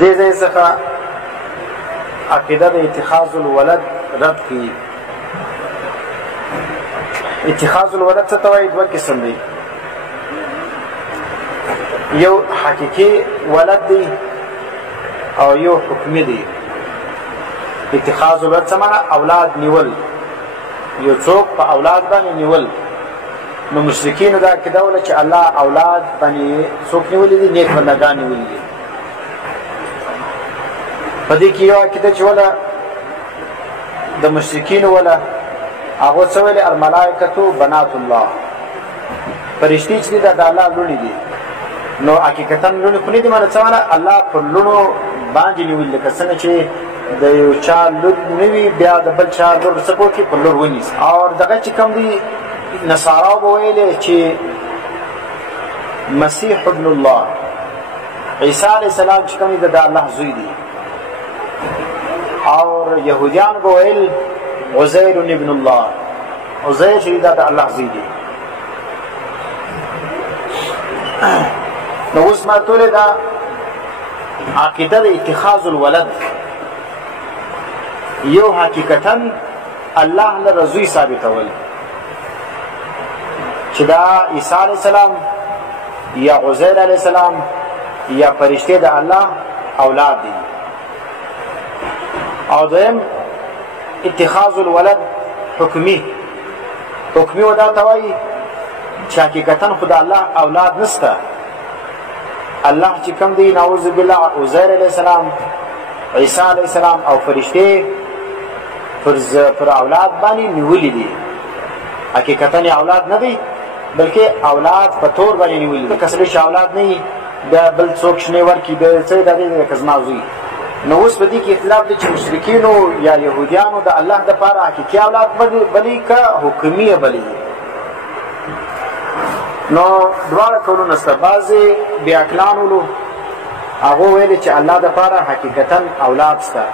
دې ځای څخه عقیده د اتخاذ الولد رد کړي. اتخاذ الولد څه ته وایي؟ دوه قسم دی. یو حقیقي ولد دی او یو حکمي دی. اتخاذ الولد څه معنی؟ اولاد نیول، یو څوک په اولاد باندې نیول. نو مشرکینو دا عقیده وله چې الله اولاد باندې څوک نیولي دي؟ نیک بندګان نیولي دي. په دې کې یو عقیده چې وله د مشرکینو وله هغه څه ویلې الملائکة بنات الله، فرشتې چې دي دا د الله لوڼې دي. نو حقیقتا لوڼې خو نه دي، معنی څه معنی؟ الله پر لوڼو باندې نیولي، لکه څنګه چې د یو چا لور نه وي بیا د بل چا لور څه کوي پر لور ونیسي. او دغه چې کوم دي نصاراو به ویلې چې مسیح ابن الله، عیسی علیه السلام چې کوم دی د الله زوی دی. او یهودیان به ویل عزیر ابن الله، عزیر چې دا د الله زوی دی. نو اوس ما ټولې دا عقیده د اتخاذ الولد یو حقیقتا الله له زوی ثابتول چې دا عیسی علیه السلام یا عزیر علیه السلام یا فرشتې د الله اولاد دي. او دویم اتخاذ الولد حکمی. حکمی ودا ته وایي چې حقیقتا خو د الله اولاد نسته. الله چې کوم دی نعوذ بالله عزیر علیه السلام، عیسی علیه السلام او فرشتې پر اولاد باندې نیولي دي. حقیقتا یې اولاد نه دی بلکې اولاد په طور باندې نیولي دي. کسړي چې اولاد نه وي بیا بل څوک شنې ورکړي بیا څه د دې لکه زما زوی. نو اوس په دې کې اختلاف دی چې مشرکینو یا یهودیانو د الله دپاره حقیقي اولاد بلي که حکمي بلي. نو دواړه قولونه شته. بعضې بېعقلان ولو هغو ویلې چې الله دپاره حقیقتا اولاد شته.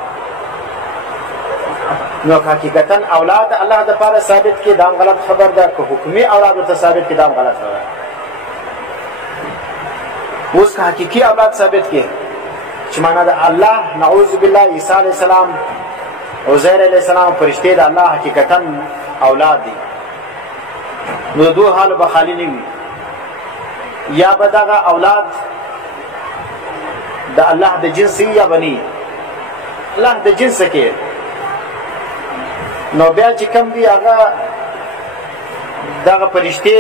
نو حقیقتا اولاد الله دپاره ثابت کړي دا هم غلط خبر ده، که حکمي اولاد ورته ثابت کړي دا هم غلط خبر ده. اوس که حقیقي اولاد ثابت کړي چې معنا د الله نعوذ بالله عیسی علیه السلام، عزیر علیه السلام، فرشتې د الله حقیقتا اولاد دي، نو د دوه حالو به خالي نه وي. یا به دغه اولاد د الله د جنس یا بني الله د جنس کې، نو بیا چې کوم دی هغه دغه فرشتې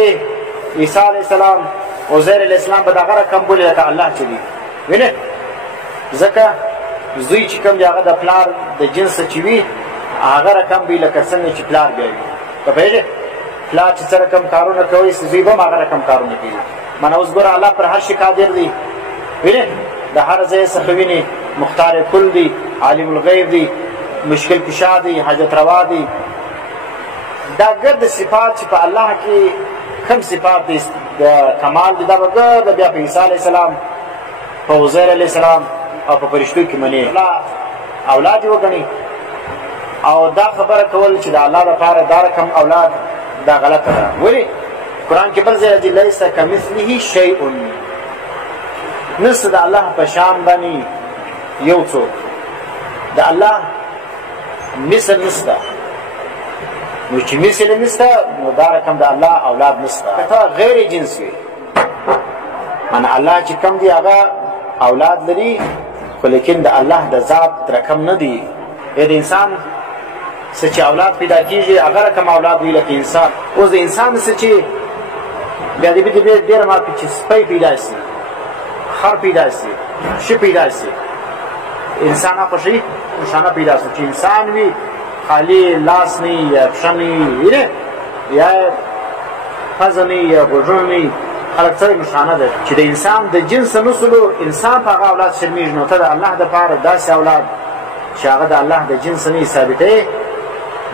عیسی علیه السلام، عزیر علیه السلام به دغه رقم بولي لکه الله چې دي. وینې ځکه زوی چې کوم دی هغه د پلار د جنس چې وي هغه رقم وي لکه څنګه چې پلار بیا وي. په پوهېږې پلار چې څه رقم کارونه کوي زوی به هم هغه رقم کارونه کوي. معنی اوس ګوره الله پر هر شي قادر دی. وینې د هر ځای څخه وینې، مختار کل دی، عالم الغیب دی، مشکل کشا دی، حاجت روا دی. دا ګرد صفات چې په الله کې کم صفات دی د کمال دی دا به ګرد بیا په عیسی علیه السلام، په عزیر علیه السلام او په فرشتو کې منې اولاد یې وګڼي. او دا خبره کول چې د الله لپاره دا رقم اولاد دا غلطه ده. ولې قرآن کې بل ځای راځي لیس کمثله شیء، نشته د الله په شان باندې یو څوک، د الله مثل نشته. نو چې مثل نشته نو دا رقم د الله اولاد نشته. که ته غیر جنس وي معنی الله چې کوم دی هغه اولاد لري، خو لیکن د الله د ذات رقم نه دی. یا د انسان څه چې اولاد پیدا کېږي هغه رقم اولاد وي لکه انسان. اوس د انسان څه چې بیا د ډېره معافي چې سپی پیدا شي، خر پیدا شي، ښه پیدا شي، انسان خوښي نشانه پیدا شي. چې انسان وي خالي لاس نه وي یا پښه نه وي یا پزه نه وي یا غوږونه نه وي، خلک څه نشانه ده چې د انسان د جنس نسلو انسان په هغه اولاد شرمېږي. نو ته د الله دپاره داسې اولاد چې هغه د الله د جنس نه ثابتوي،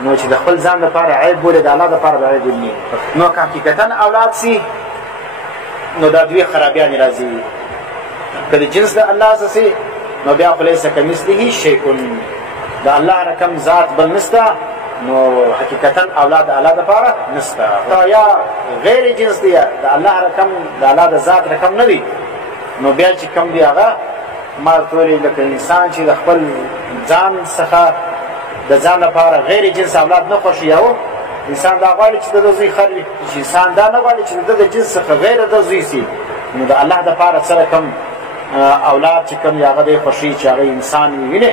نو چې د خپل ځان لپاره عیب بولې د الله لپاره به عیب نه. نو که حقیقتا اولاد سي نو دا دوی خرابیانې راځي. که د جنس د الله څه سي نو بیا خو لیس کمثله شیء، د الله رقم ذات بل نسته، نو حقیقتا اولاد د الله دپاره نسته. یا غیر جنس دی د الله رقم د الله د ذات رقم نه دی، نو بیا چې کوم دی هغه ما ورته ویلې لکه انسان چې د خپل ځان څخه د ځان لپاره غیر جنس اولاد نه خوښي یو انسان دا غواړي چې د ده زوی خر وي چې انسان دا نه غواړي چې د ده د جنس څخه غیر د زوی سي نو د الله دپاره سره کوم اولاد چې کوم هغه دی خوښي چې هغه انسان وي وینې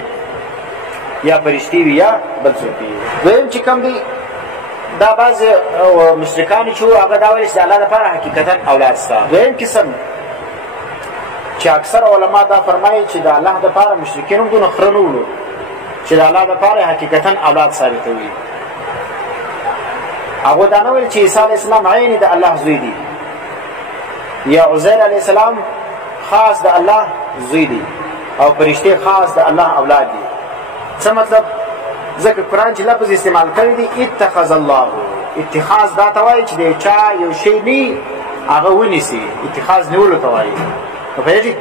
یا فرشتي وي یا بل څوک وي دویم چې کوم دی دا بعض مشرکان چې وو هغه دا ویل چې د الله دپاره حقیقتا اولاد شته دویم قسم چې اکثر علما دا فرمایي چې د الله دپاره مشرکین هم دونه خره نه وړو چې د الله دپاره حقیقتا اولاد ثابتوي هغو دا نه ویل چې عیسی علیه السلام عین د الله زوی دی یا عزیر علیه السلام خاص د الله زوی دی او فرشتې خاص د الله اولاد دي څه مطلب ځکه قرآن چې لفظ استعمال کړی دی اتخذ الله اتخاذ دا ته وایي چې د چا یو شی نی هغه ونیسي اتخاذ نیولو ته وایي نو پوهېږي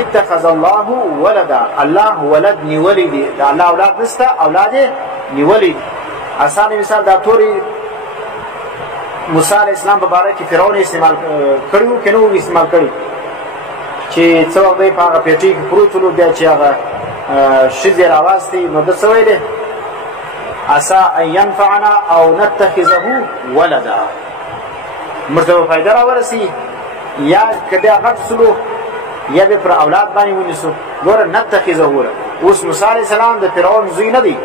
اتخذ الله ولدا الله ولد نیولی دی د الله اولاد نسته اولاد یې نیولی دی اسانه مثال دا تورې موسی علیه السلام په باره کې فرعون استعمال کړي وو که نه وو استعمال کړي چې څه وخت دی په هغه پیټۍ کې پروت ولو بیا چې هغه ښځې راواستې نو ده څه ویلې عسا ان ینفعنا او نتخذه ولدا موږ ته به فایده راورسي یا که بیا غټ سلو یا به پر اولاد باندې ونیسو ګوره نتخذه ولدا اوس موسی علیه السلام د فرعون زوی نه دی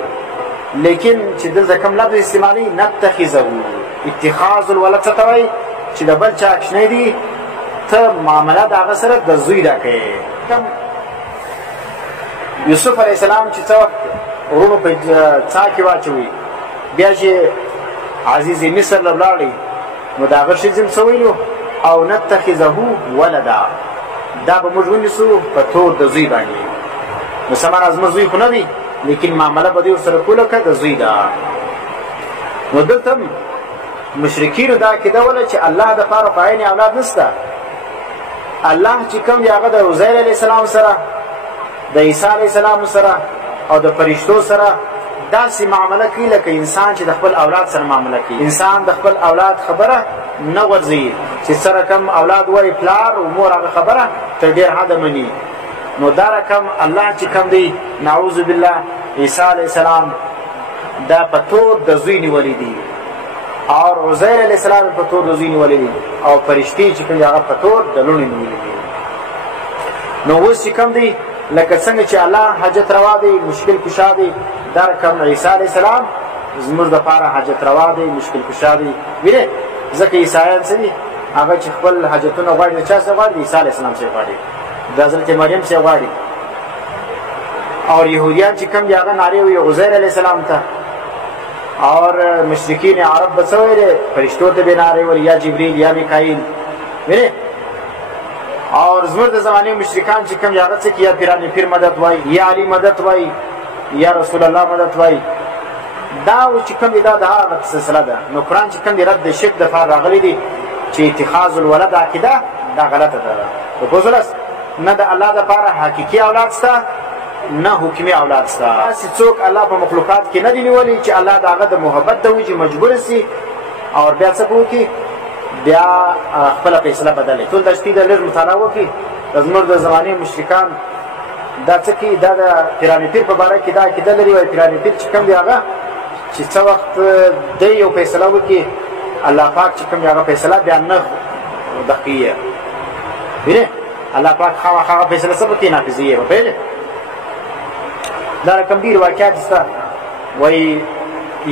لیکن چې دلته کوم لفظ استعمالي نتخذه اتخاذ الولد څه ته وایي چې د بل چا کوچنی دی ته معامله د هغه سره د زوی دا کوې یوسف علیه السلام چې څه وخت وروڼو په څاه کې واچوي بیا چې عزیز مصر له ولاړی نو د هغه ښځې هم څه ویلو او نتخذه ولدا دا به موږ ونیسو په تور د زوی باندې نو څه معنا زموږ زوی خو نه دی لیکن معامله به دې ورسره کوله که د زوی ده نو دلته هم مشرکینو دا عقیده وله چې الله دپاره خو عین اولاد نشته الله چې کوم دی هغه د عزیر علیه السلام سره د عیسی علیه السلام سره او د فرشتو سره داسې معامله کوي لکه انسان چې د خپل اولاد سره معامله کوي انسان د خپل اولاد خبره نه غورځوي چې څه رقم اولاد وایي پلار و مور هغه خبره تر ډېر حده مني نو دا رقم الله چې کوم دی نعوذ بالله عیسی علیه السلام دا په تور د زوی نیولی دی او عزیر علیه السلام په تور د زوی نیولی دی او فرشتې چې کوم دی هغه په تور د لوڼې نیولی دی نو اوس چې کوم دی لکه څنګه چې الله حاجت روا دی مشکل کشا دی دا رقم عیسی علیه السلام زموږ دپاره حاجت روا دی مشکل کشا دی وینې ځکه عیسایان څه دي هغه چې خپل حاجتونه غواړي د چا څه غواړي د عیسی علیه السلام څه غواړي د حضرت مریم څه غواړي او یهودیان چې کوم دي هغه نارې وایي عزیر علیه السلام ته اور مشرکین عرب به څه ویلې فرشتو ته به نارې ویل یا جبریل یا میکائیل وینې اور زموږ د زمانې مشرکان چې کوم هغه څه یا پیران پیر مدد وایي یا علی مدد وایي یا رسول الله مدد وایي دا چې کوم دی دا د هغه سلسله ده نو قرآن چې کوم دی رد د شرک دپاره راغلی دی چې اتخاذ الولد عقیده دا غلطه ده په پوه شولاست نه د الله دپاره حقیقي اولاد شته نه حکمي اولاد شته داسې څوک الله په مخلوقات کې نه دی نیولی چې الله د هغه د محبت د وجې مجبور سي او بیا څه به وکړي بیا خپله فیصله بدلوي ټول دشتي د لږ مطالعه وکړي زموږ د زمانې مشرکان دا څه کوي دا د پیران پیر په باره کې دا عقیده لري وایي پیران پیر چې کوم دی هغه چې څه وخت دی یو فیصله وکړي الله پاک چې کوم دی هغه فیصله بیا نه دقیه وینې الله پاک خامخا هغه فیصله څه وکړي نافظي یې به پوهېږې دا رقم ډېر واقعات شته وایي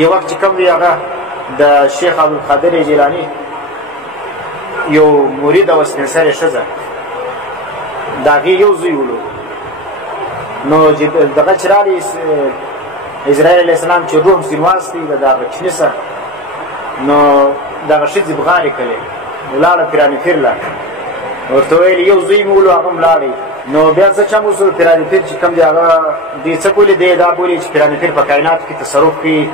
یو وخت چې کوم دی هغه د شیخ عبدالقادر جیلاني یو مرید او سپین سرې ښځه د هغې یو زوی ولو نو دغه چې راغلی اسرائیل علیه السلام چې روح ځینې واستي د هغه کوچني سره نو دغه ښځې بغارې کړې ولاړه پیراني پیر له ورته ویل یو زوی مې ولو هغه هم لاړی نو بیا څه چم وسو پیراني پیر چې کوم دی هغه دې څه بولي دی دا بولي چې پیراني پیر په کائناتو کې تصرف کوي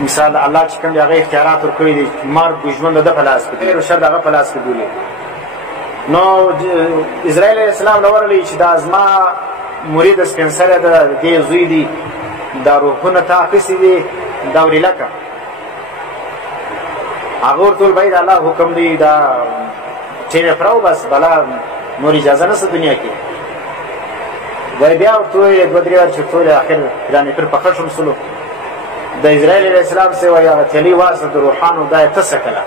مثال الله چې کوم دی هغه اختیارات ورکړي دي مرګ ژوند د په لاس کې خیر او شر د هغه په لاس کې بولي نو اسرائیل علیه السلام له ورغلی چې دا زما مرید سپین سره د دې زوی دی دا روحونه تا اخیستي دي دا ولیلکه هغه ورته ویل باید الله حکم دی دا ټینې پراو بس بلا نور اجازه نشته دنیا کې وای بیا ورته وویل دوه درې وارې چې ورته وویل اخر پیرانې پیر پخه شوم سلو د اسرائیل علیه السلام سې وایي هغه تیلي واصل د روحانو دا یې ته څه کله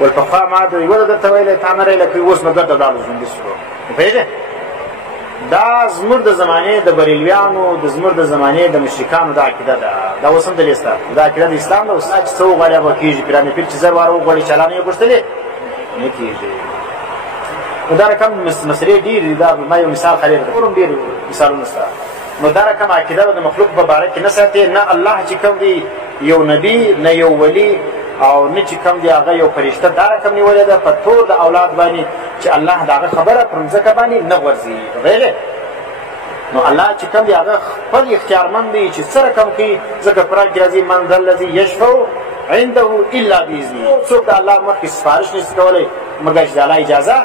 ول پخوا ما ته یوه درته ویلی تا نه ریله کوي اوس به ګرده ولاړو ژوندي سلو پوهېږې دا زموږ د زمانې د بریلویانو د زموږ د زمانې د مشرکانو دا عقیده ده دا اوس هم دلې سته دا عقیده د اسلام ده اوس چې څه وغواړي هغه کېږي پیرانې پیر چې زر واره وغواړي چې الله نه یې غوښتلې نه کېږي نو دا رقم مسلې ډېرې دي دا ما یو مثال خلیر ده ټول هم ډېر مثالونه شته نو دا رقم عقیده د مخلوق په باره کې نه ساتې نه الله چې کوم دی یو نبي نه یو ولی او نه چې کوم دی هغه یو فرشته دا رقم نیولې ده په ټول د اولاد باندې چې الله د هغه خبره پر مځکه باندې نه غورځي پوهېږې نو الله چې کوم دی هغه خپل اختیارمند دی چې څه رقم کوي ځکه قرآن کې راځي من ذا الذي یشفع عنده الا باذنه څوک د الله مخکې سفارش نشي کولی مګر چې د الله اجازه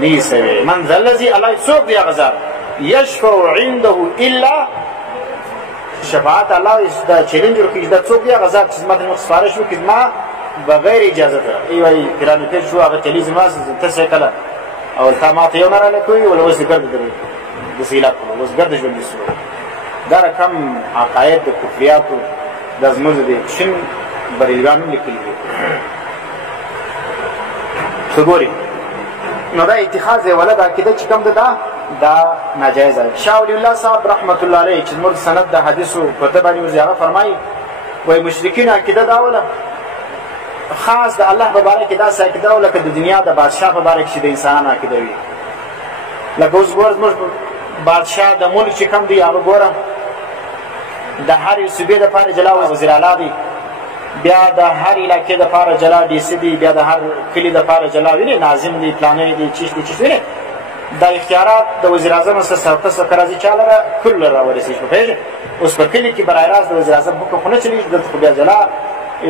نه سوی من ذا الذي الله څوک دی هغه ذات یشفع عنده الا شفاعت الله دا چیلنج ورکوي دا څوک دی هغه ذات چې زما د مخ سفارش وکړي زما بغیر اجازه ای وایي پیرانې پیر شو هغه تلي زما ته څه کله او تا ما ته یو نه رالی کوي ولا اوس دې ګرده داسې علاج کړو اوس ګرده ژوندي سو دا رقم عقاید د کفریاتو دا زموږ د شین بریلویانو لیکلي دي څه ګوري نو دا اتخاذ ولد عقیده چې کوم ده دا ناجایز ده شاه ولی الله صاحب رحمت الله علیه چې زموږ سند د حدیثو په ته باندې وزي هغه فرمایي وایي مشرکین عقیده دا وله خاص د الله په باره کې داسې عقیده وه لکه د دنیا د بادشاه په باره کې چې د انسانانو عقیده وي لکه اوس ګوره زموږ بادشاه د ملک چې کوم دی هغه ګوره د هر یو صوبې دپاره جلا وزیر اعلی دی بیا د هر علاقې دپاره جلا ډي سي دی بیا د هر کلي دپاره جلا وینې ناظم دی پلانی دی چیش دی چیش وینې دا اختیارات د وزیر اعظم څخه څه راځي چا لره کل لره ورسېږي په پوهېږې اوس په کلي کې برای راست د وزیر اعظم حکم خو نه چلېږي دلته خو بیا جلا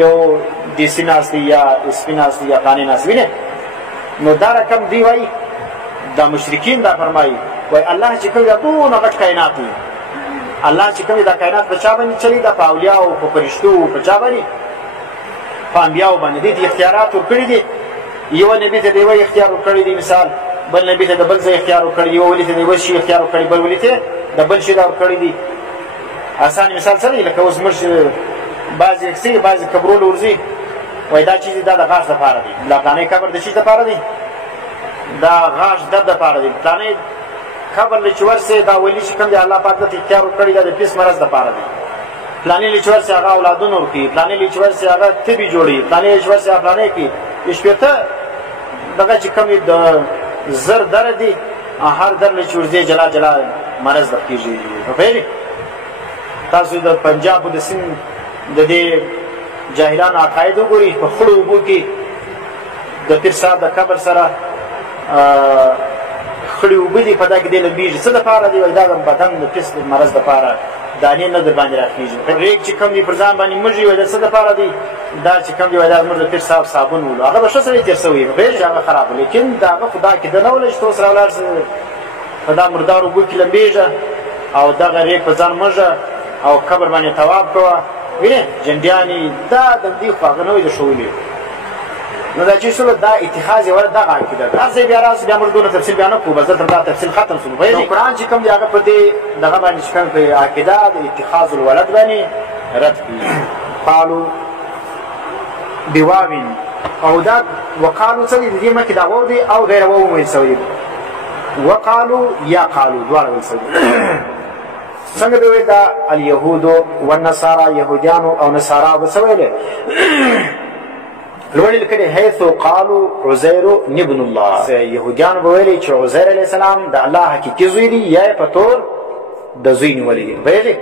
یو ډي سي ناست دی یا اس پي ناست دی یا پلانی ناست وینې نو دا رقم دی وایي دا مشرکین دا فرمایي وایي الله چې کوم دا دونه غټ کائنات وي الله چې کوم دا کائنات په چا باندې چلی دا په اولیاو په فرشتو په چا باندې په انبیاو باندې دې اختیارات ورکړي دي یو نبي ته دی وایي اختیار ورکړی دی مثال بل نبي ته د بل ځای اختیار ورکړی یو ولي ته د یو شي اختیار ورکړی بل ولي ته د بل شي دا ورکړی دي اسان مثال څه دی لکه اوس موږ بعضې اکسي بعضې قبرونه ورځي وایي دا چیز دا د غاښ دپاره دی دا پلانی قبر د چیز دپاره دی دا غاښ درد دپاره دی پلانی قبر له چې ورسې دا ولي چې کوم دی الله پاک دته اختیار ورکړی دا د پیس مرض دپاره دی پلانی له چې ورسې هغه اولادونه ورکوي پلانی له چې ورسې هغه تبې جوړوي پلانی له چې ورسې هغه پلانی کوي شپېته دغه چې کوم د زر در دی هر در له چې ورځې جلا جلا مرض در کېږي پوهېږې تاسو د پنجاب د سیند د دې جاهلانو عقاید وګورئ په خړو اوبو کې د پیر صاحب د قبر سره خړې اوبه دي په دا کې دی لمبېږي څه دپاره دی وایي دا د بدن د پیس مرض دپاره دانې نه در باندې راخېږي ریګ چې کوم دی پر ځان باندې موږ وایي دا څه دپاره دی دا چې کوم دی وایي دا زموږ د پیر صاحب صابون ولو هغه به ښه سړی تېر شوی پوهېږې هغه خراب لیکن د هغه خو دا عقیده نه وله چې ته اوس راولاړ سې په دا مردار اوبو کې لمبېږه او دغه ریګ په ځان موږه او قبر باندې طواف کوه وینې جنډیانې دا د دې خو هغه نه وایي د ښولي نو دا چې شوله دا اتخاذ یې وله دغه عقیده ده هر ځای بیا راسي بیا موږ دونه تفصیل بیا نه کړو بس دلته دا تفصیل ختم شو نو قرآن چې کوم دی هغه په دې دغه باندې چې کوم په عقیده د اتخاذ الولد باندې رد کړي قالو بواوین او دا وقالو څه دي د دې مخکې دا واو دی او غیر واو ویل شوی وقالو یا قالو دواړه ویل شوي څنګه به ویل دا الیهودو والنصارا یهودیانو او نصارا به څه ویلې لوړې لیکلې حیث قالو عزیر ابن الله یهودیانو به ویلې چې عزیر علیه السلام د الله حقیقي زوی دی یا په طور د زوی نیولی دی پوهېږې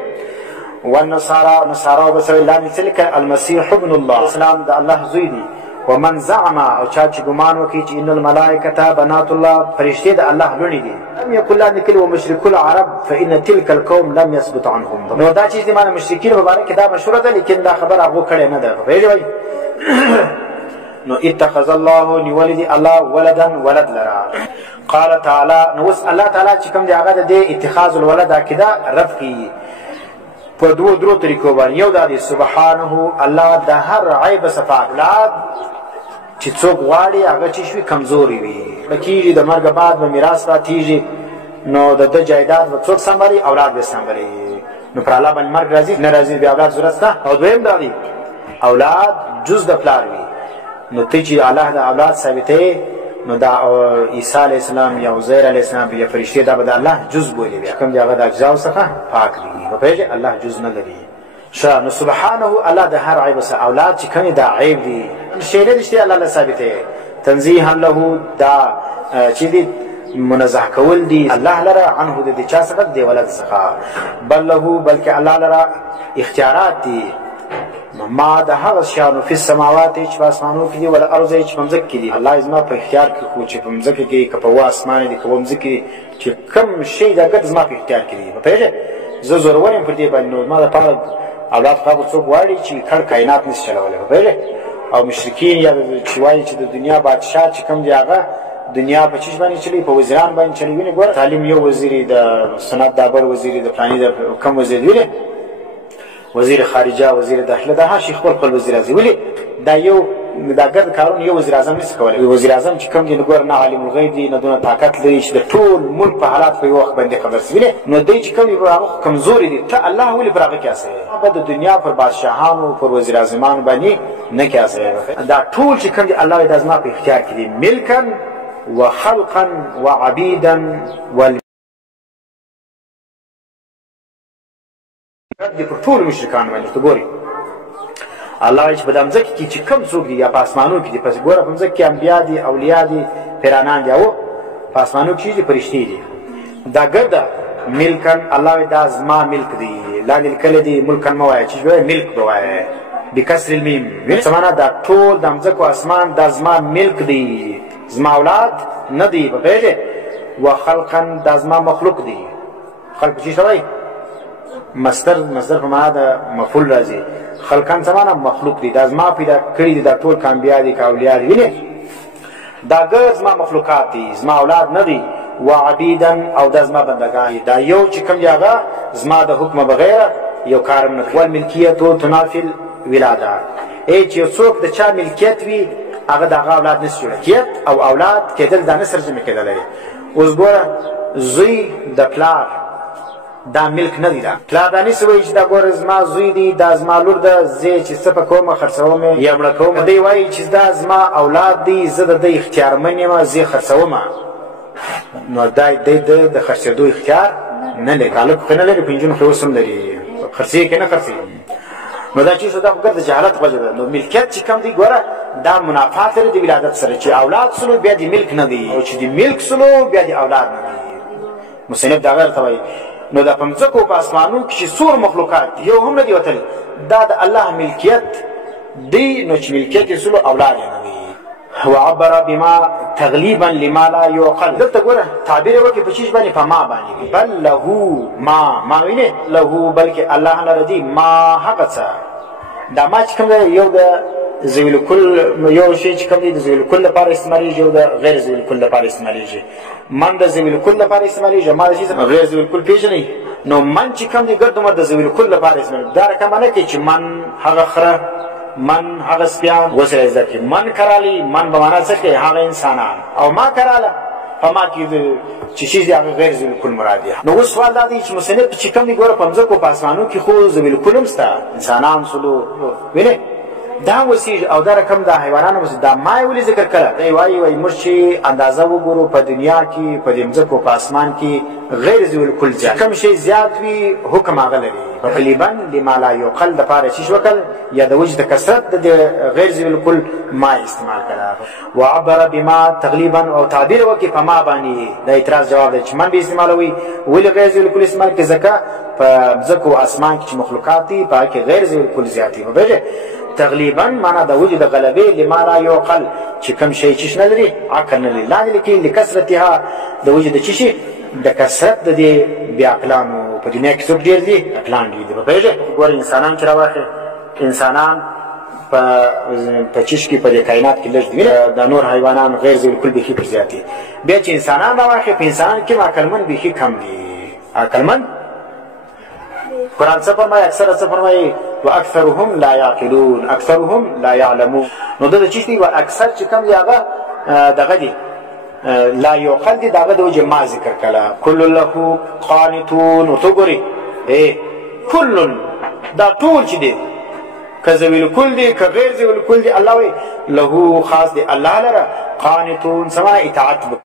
والنصارا نصارا به څه ویل لا مثلک المسیح ابن الله اسلام د الله زوی دی ومن زعم او چا چې ګمان وکړي چې ان الملائکه بنات الله فرشتې د الله لوڼې دي لم یکن لا نکل ومشرکو العرب فان تلك القوم لم يثبت عنهم نو دا چیز دي معنی مشرکین مبارک دا مشهوره ده لیکن دا خبر هغه کړی نه ده پوهېږئ نو اتخذ الله نیولی دی الله ولدا ولد لرا قال تعالی نو اوس الله تعالی چې کوم دی هغه د دې اتخاذ الولد عقیده رد کړي په دوه درو طریقو باندې یو دا دی سبحانه الله د هر عیب صفات اولاد چې څوک غواړي هغه چې شوي کمزوري وي کېږي د مرګ بعد به میراث پاتېږي نو د ده جایداد به څوک سنبالي؟ اولاد به سنبالي. نو پر الله باندې مرګ راځي نه راځي؟ بیا اولاد ضرورت شته. او دویم دا دی اولاد جز د پلار وي. نو ته چې الله د اولاد ثابتوي نو دا عیسی علیه السلام یا عزیر علیه السلام یا فرشتې دا به د الله جز بولي. بیا کوم د هغه د اجزاو څخه پاک دي. په پوهېږې الله جز نه لري. ښه نو سبحانه الله د هر عیب څخه اولاد چې کوم دا عیب دي شی نه دي الله له ثابتوي. تنزیها له دا چې دي منزه کول دي الله لره عنه د دې چا څخه د ولد څخه. بل له بلکې الله لره اختیارات دي ما د هغه شیانو فی السماوات چې په اسمانو کې دي ول ارض چې په مځکه کې دي. الله زما په اختیار کې خو چې په مځکه کې که په اسمان دي که په مځکه کې چې کوم شی دا ګټ زما په اختیار کې دي. په پوهېږې زه زورور یم پر دې باندې. نو ما دپاره اولاد خو څوک غواړي چې کړ کائنات نشي چلولی. په پوهېږې او مشرکین یا چې وایي چې د دنیا بادشاه چې کوم دی هغه دنیا په چیش باندې چلی په وزیران باندې چلی. وینې ګوره تعلیم یو وزیری د صنعت دابر وزیری د فلاني د کم وزیر وینې وزیر خارجه وزیر داخله دا هر شي خپل وزیر اعظم ولې دا یو دا ګرد کارونه یو وزیر اعظم نشي کولی. وزیر اعظم چې کوم دی نو ګوره نه عالم الغیب دی نه دونه طاقت لري چې د ټول ملک په حالات په یو وخت باندې خبر شي. وینې نو دی چې کوم دی هغه کمزوري دي. ته الله ولې پر هغه قیاس کوې؟ به د دنیا پر بادشاهانو پر وزیر اعظمانو باندې نه قیاس کوې. دا ټول چې کوم دی الله دا زما په اختیار کې دي ملکا وخلقا وعبيدا دي پر ټول مشرکان باندې. ته ګورې الله چې په دې ځکه کې چې کم څوک دي یا په اسمانو کې دي پس ګوره په ځکه کې انبیا دي اولیاء دي پیرانان دي او په اسمانو کې دي فرشتي دي. دا ګرده ملکن الله دا زما ملک دي. لا لیکل دي ملکن مو وایي چې ملک به وایي بکسر المیم. سمانه دا ټول د ځکه اسمان دا زما ملک دي زما اولاد نه دی. په پوهېږې وخلقا دا زما مخلوق دي. خلق چی شوی مصدر په معنا د مفعول راځي. خلقا څه معنا مخلوق دي. دا زما پیدا کړي دي دا ټول کانبیا دي که اولیاء دي. وینې دا ګر زما مخلوقات دي زما اولاد نه دي. وعبیدا او دا زما بندګان دي. دا یو چې کوم دی هغه زما د حکم بغیر یو کار نه کوي. والملکیت تنافي الولاده ای چې څوک د چا ملکیت وي هغه دغه اولاد نشي ملکیت او اولاد کېدل دا نه سرجمه کېدلی. اوس ګوره زوی د پلار دا ملک نه دی. دا پلار دا نشي وایي چې دا ګوره زما زوی دی دا زما لور ده زه چې څه په کومه خرڅوم یا مړه کوم. دی وایي چې دا زما اولاد دی زه د ده اختیارمن یم زه خرڅوم. نو دا د خرڅېدو اختیار نه لري. هلک خو نه لري په نجونو خو اوس هم لري خرڅېږي که نه خرڅېږي. نو دا چیز دا ګر د جهالت وجه ده. نو ملکیت چې کوم دی ګوره دا منافات لري د ولادت سره چې اولاد سلو بیا د ملک نه دی او چې د ملک سلو بیا د اولاد نه دی. مصنف دا غیر ته وایي. نو دا په مځکو په اسمانو کې چې څور مخلوقات یو هم نه دی وتلی دا د الله ملکیت دی. نو چې ملکیت یې سلو اولاد یې نه دی. وعبر بما تغلیبا لما لا يعقل. دلته ګوره تعبیر وکړي په چیز باندې په ما باندې. بل له ما وینې له بلکې الله لره دی ما هغه څه دا ما چې کوم دی یو د ذوی الکل یو شی چې کوم دی د ذوی الکل لپاره استعمالیږي او د غیر ذوی الکل لپاره استعمالیږي. من د ذوی الکل لپاره استعمالیږي ما د غیر ذوی الکل پیژنئ. نو من چې کوم دی ګردمه د ذوی الکل لپاره استعمالیږي. دا رقم نه کوي چې من هغه خره من هغه سپیان وسره زده کې من کرالی من به معنا څه کوي هغه انسانان او ما کراله په ما کې چې شي هغه غیر ذوی الکل مراد دی. نو اوس سوال دا دی چې مصنف چې کوم دی ګوره په مځکو په اسمانو کې خو ذوی الکل هم شته انسانان سلو وینې دا وسیج او دا رقم د حیوانانو وسیج دا ما ولې ذکر کړه. دی وایي موږ چې اندازه وګورو په دنیا کې په دې مځکو په اسمان کې غیر ذوی الکل زیات کوم شی زیات وي حکم هغه لري. غالبا لما لا يعقل د پاره شي وکړ یا د وجه د کثرت د غیر ذوی الکل ما استعمال کړه. وعبر بما تغلیبا او تعبیر وکي په ما باندې د اعتراض جواب دی چې من به استعمالوي ولې غیر ذوی الکل استعمال کې ځکه په ځکه اسمان کې مخلوقات دي په کې غیر ذوی الکل زیات دي. وبغه تغلیبا معنا د وجه د غلبې لما لا يعقل چې کوم شی چې نه لري عقل نه لري. لا لیکن لکثرتها د وجه د چی د کثرت د دې بیا عقلانو په دنیا کې څوک ډېر دي عقلان دي. په پوهېږې ګوره انسانان چې راواخلې انسانان په چیش کې په دې کائنات کې لږ دي. د نور حیوانان غیر ذوی الکل بیخي پر زیات دي. بیا چې انسانان راواخلې په انسانان کې عقلمن بیخي کم دي. عقلمن قرآن څه فرمایي اکثر څه فرمایي واکثرهم لا یعقلون اکثرهم لا یعلمون. نو د چیش دی و اکثر چې کم دی هغه دغه دي لا یعقل دي داغه د وجه ما ذکر کړه کل له قانتون. ورته ګورئ کل دا ټول چې دی که ذوی الکل دی که غیر ذوی الکل دی الله وایي له خاص دی الله لره قانتون څه معنی اطاعت